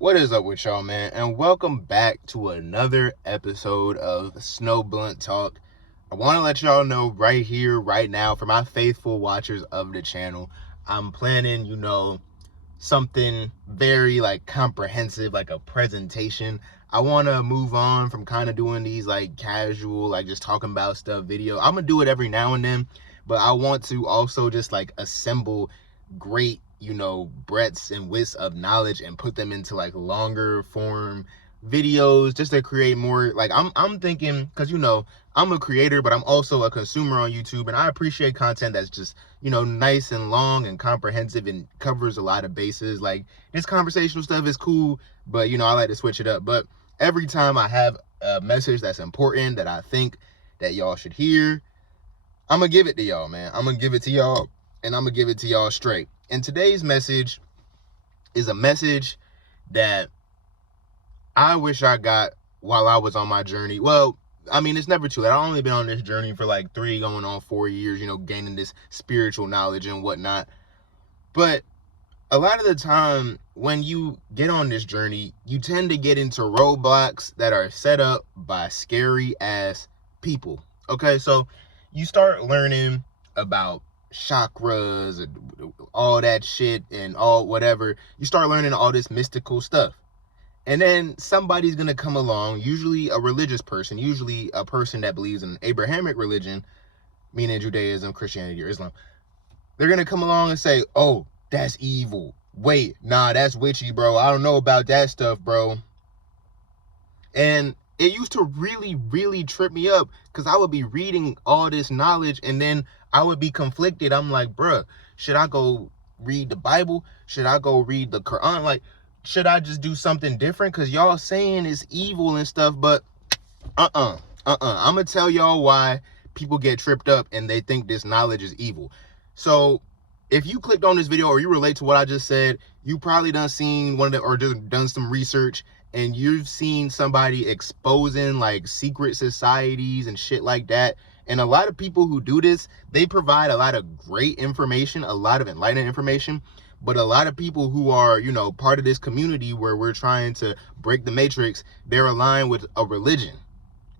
What is up with y'all, man? And welcome back to another episode of Snow Blunt Talk. I want to let y'all know right here, right now, for my faithful watchers of the channel, I'm planning, something very comprehensive, like a presentation. I want to move on from kind of doing these casual, just talking about stuff video. I'm going to do it every now and then, but I want to also just assemble great breadths and widths of knowledge and put them into longer form videos just to create more. I'm thinking, because I'm a creator, but I'm also a consumer on YouTube, and I appreciate content that's just nice and long and comprehensive and covers a lot of bases. Like, this conversational stuff is cool, but I like to switch it up. But every time I have a message that's important that I think that y'all should hear, I'm gonna give it to y'all, man. I'm gonna give it to y'all, and I'm gonna give it to y'all straight. And today's message is a message that I wish I got while I was on my journey. Well, I mean, it's never too late. I've only been on this journey for 3 going on 4 years, gaining this spiritual knowledge and whatnot. But a lot of the time when you get on this journey, you tend to get into roadblocks that are set up by scary ass people. Okay, so you start learning about chakras and all that shit and all whatever. You start learning all this mystical stuff. And then somebody's going to come along, usually a religious person, usually a person that believes in Abrahamic religion, meaning Judaism, Christianity, or Islam. They're going to come along and say, oh, that's evil. Wait, nah, that's witchy, bro. I don't know about that stuff, bro. And it used to really, really trip me up, because I would be reading all this knowledge and then I would be conflicted. I'm like, bruh, should I go read the Bible? Should I go read the Quran? Should I just do something different? Because y'all saying it's evil and stuff, but I'm going to tell y'all why people get tripped up and they think this knowledge is evil. So if you clicked on this video or you relate to what I just said, you probably done seen one of the, or just done some research, and you've seen somebody exposing secret societies and shit like that. And a lot of people who do this, they provide a lot of great information, a lot of enlightening information. But a lot of people who are, part of this community where we're trying to break the matrix, they're aligned with a religion,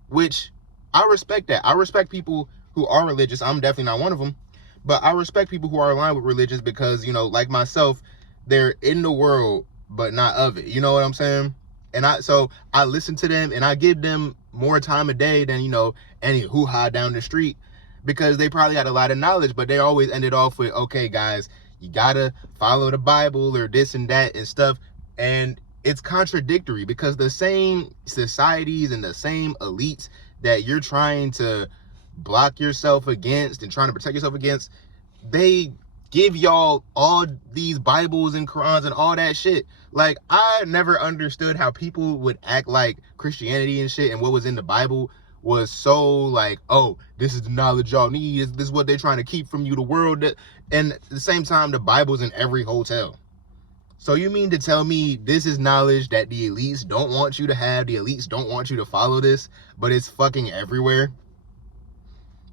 which I respect that. I respect people who are religious. I'm definitely not one of them, but I respect people who are aligned with religions because, like myself, they're in the world, but not of it. You know what I'm saying? And so I listen to them and I give them more time a day than, any hoo-ha down the street, because they probably got a lot of knowledge, but they always ended off with, okay, guys, you gotta follow the Bible or this and that and stuff. And it's contradictory, because the same societies and the same elites that you're trying to block yourself against and trying to protect yourself against, they give y'all all these Bibles and Qurans and all that shit. I never understood how people would act like Christianity and shit and what was in the Bible was so oh, this is the knowledge y'all need. This is what they're trying to keep from you, the world. And at the same time, the Bible's in every hotel. So you mean to tell me this is knowledge that the elites don't want you to have, the elites don't want you to follow this, but it's fucking everywhere?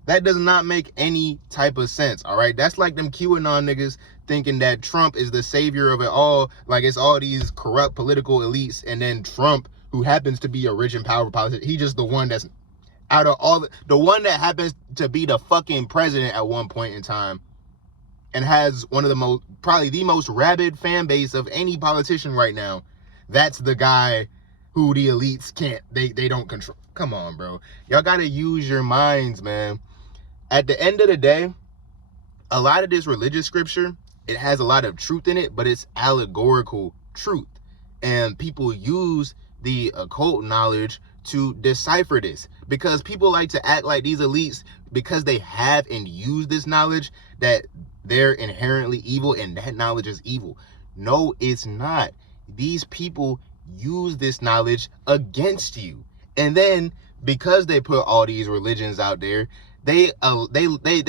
That does not make any type of sense, all right? That's like them QAnon niggas thinking that Trump is the savior of it all. It's all these corrupt political elites, and then Trump, who happens to be a rich and powerful politician, he just the one that's out of all, the one that happens to be the fucking president at one point in time and has one of the most, probably the most rabid fan base of any politician right now. That's the guy who the elites can't, they don't control. Come on, bro. Y'all gotta use your minds, man. At the end of the day, a lot of this religious scripture, it has a lot of truth in it, but it's allegorical truth. And people use the occult knowledge to decipher this, because people like to act like these elites, because they have and use this knowledge, that they're inherently evil and that knowledge is evil. No, it's not. These people use this knowledge against you. And then because they put all these religions out there, they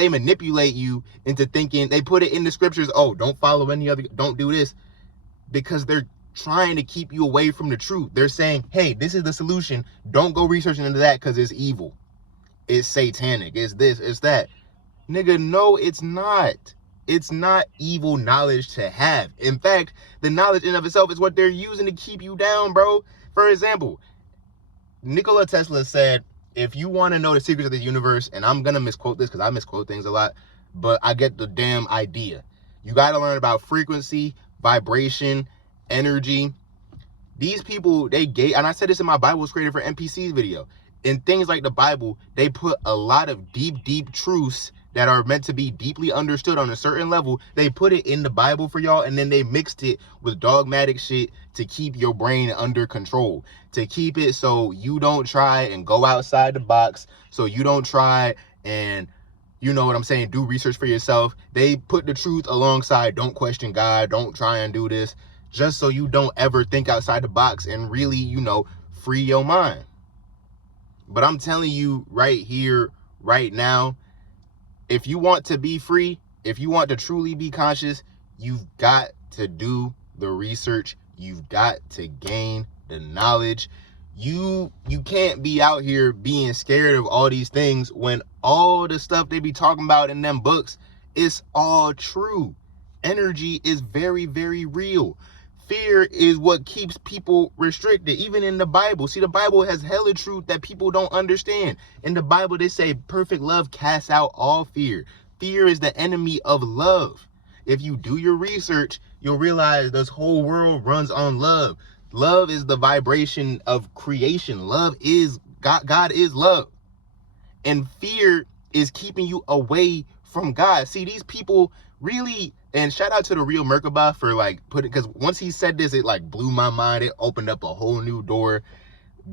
manipulate you into thinking, they put it in the scriptures, oh, don't follow any other, don't do this, because they're trying to keep you away from the truth. They're saying, hey, this is the solution. Don't go researching into that because it's evil. It's satanic. It's this, it's that. Nigga, no, it's not. It's not evil knowledge to have. In fact, the knowledge in of itself is what they're using to keep you down, bro. For example, Nikola Tesla said, if you want to know the secrets of the universe, and I'm going to misquote this because I misquote things a lot, but I get the damn idea. You got to learn about frequency, vibration, energy. These people, they gave, and I said this in my Bible was created for NPCs video. In things like the Bible, they put a lot of deep truths that are meant to be deeply understood on a certain level. They put it in the Bible for y'all, and then they mixed it with dogmatic shit to keep your brain under control, to keep it so you don't try and go outside the box, so you don't try and, you know what I'm saying, do research for yourself. They put the truth alongside, don't question God, don't try and do this, just so you don't ever think outside the box and really, you know, free your mind. But I'm telling you right here, right now, if you want to be free, if you want to truly be conscious, you've got to do the research. You've got to gain the knowledge. You can't be out here being scared of all these things when all the stuff they be talking about in them books is all true. Energy is very, very real. Fear is what keeps people restricted, even in the Bible. See, the Bible has hella truth that people don't understand. In the Bible, they say perfect love casts out all fear. Fear is the enemy of love. If you do your research, you'll realize this whole world runs on love. Love is the vibration of creation. Love is God. God is love. And fear is keeping you away from God. See, these people really, and shout out to the real Merkabah for like putting, because once he said this, it like blew my mind. It opened up a whole new door.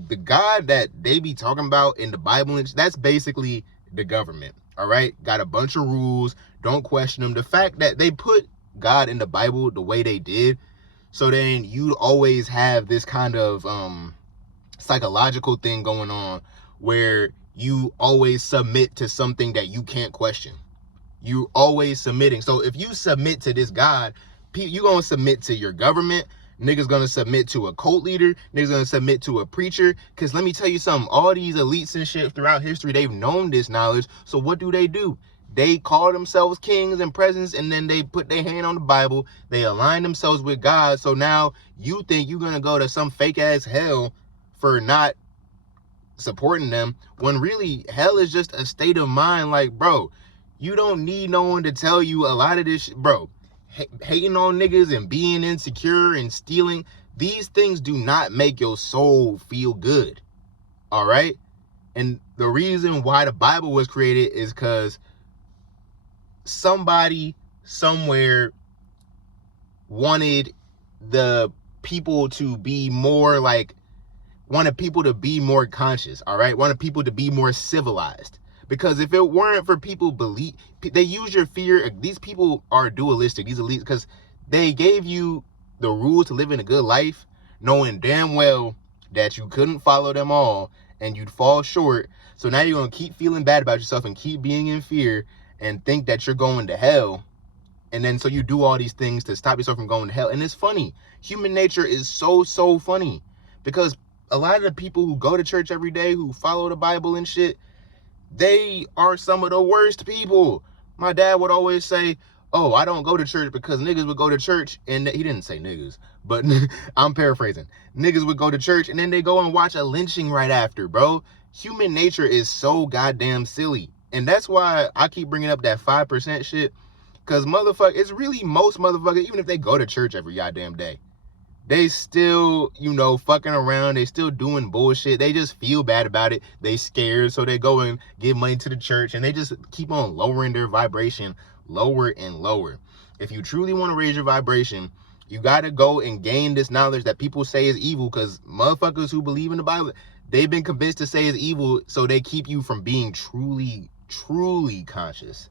The God that they be talking about in the Bible, that's basically the government. All right, got a bunch of rules. Don't question them. The fact that they put God in the Bible the way they did, so then you'd always have this kind of psychological thing going on where you always submit to something that you can't question. You always submitting. So if you submit to this God, you gonna submit to your government. Niggas gonna submit to a cult leader. Niggas gonna submit to a preacher. Because let me tell you something. All these elites and shit throughout history, they've known this knowledge. So what do? They call themselves kings and presidents, and then they put their hand on the Bible. They align themselves with God. So now you think you're gonna go to some fake ass hell for not supporting them, when really hell is just a state of mind. Like, bro, you don't need no one to tell you a lot of this shit, bro. Hating on niggas and being insecure and stealing, these things do not make your soul feel good. All right? And the reason why the Bible was created is because somebody somewhere wanted the people to be more like, wanted people to be more conscious, all right? Wanted people to be more civilized. Because if it weren't for people believe, they use your fear. These people are dualistic, these elites, because they gave you the rules to live in a good life, knowing damn well that you couldn't follow them all and you'd fall short. So now you're going to keep feeling bad about yourself and keep being in fear and think that you're going to hell. And then so you do all these things to stop yourself from going to hell. And it's funny. Human nature is so funny, because a lot of the people who go to church every day, who follow the Bible and shit, they are some of the worst people. My dad would always say, oh, I don't go to church because niggas would go to church, and he didn't say niggas, but I'm paraphrasing. Niggas would go to church and then they go and watch a lynching right after, bro. Human nature is so goddamn silly. And that's why I keep bringing up that 5% shit, because motherfucker, it's really most motherfuckers, even if they go to church every goddamn day, they still, you know, fucking around. They still doing bullshit. They just feel bad about it. They scared, so they go and give money to the church, and they just keep on lowering their vibration lower and lower. If you truly want to raise your vibration, you got to go and gain this knowledge that people say is evil, because motherfuckers who believe in the Bible, they've been convinced to say is evil, so they keep you from being truly conscious.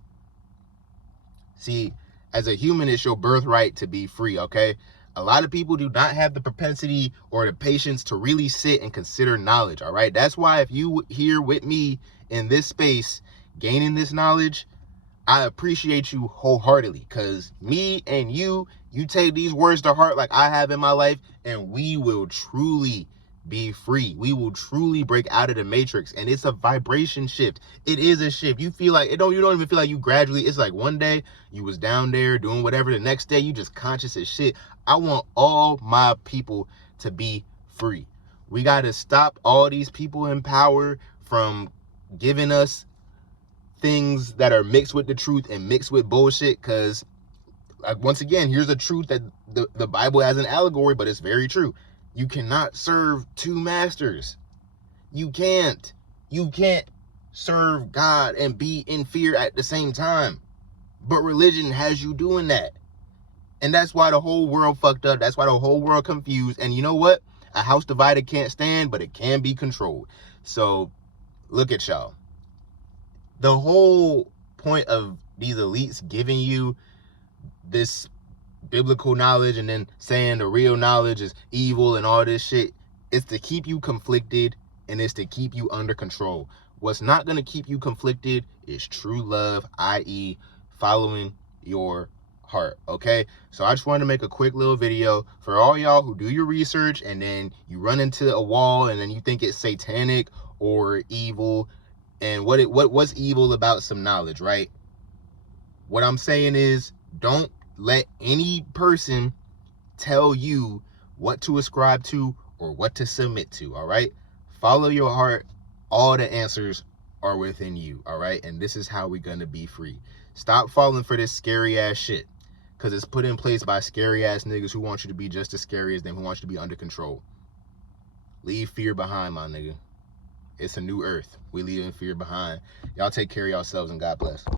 See, as a human, it's your birthright to be free, okay? A lot of people do not have the propensity or the patience to really sit and consider knowledge, all right? That's why if you here with me in this space, gaining this knowledge, I appreciate you wholeheartedly, because me and you take these words to heart like I have in my life, and we will truly be free. We will truly break out of the matrix. And it's a vibration shift. It is a shift. You feel like you don't even feel like you gradually, it's like one day you was down there doing whatever, the next day you just conscious as shit. I want all my people to be free. We got to stop all these people in power from giving us things that are mixed with the truth and mixed with bullshit. Because once again, here's a truth that the Bible has an allegory, but it's very true. You cannot serve two masters. You can't serve God and be in fear at the same time. But religion has you doing that. And that's why the whole world fucked up. That's why the whole world confused. And you know what? A house divided can't stand, but it can be controlled. So look at y'all. The whole point of these elites giving you this biblical knowledge and then saying the real knowledge is evil and all this shit, is to keep you conflicted, and it's to keep you under control. What's not going to keep you conflicted is true love, i.e. following your heart. Okay, so I just wanted to make a quick little video for all y'all who do your research and then you run into a wall and then you think it's satanic or evil. And what's evil about some knowledge, right? What I'm saying is, don't let any person tell you what to ascribe to or what to submit to. All right, follow your heart. All the answers are within you. All right, and this is how we're gonna be free. Stop falling for this scary ass shit, because it's put in place by scary ass niggas who want you to be just as scary as them, who want you to be under control. Leave fear behind, my nigga. It's a new earth. We leaving fear behind. Y'all take care of yourselves, and God bless.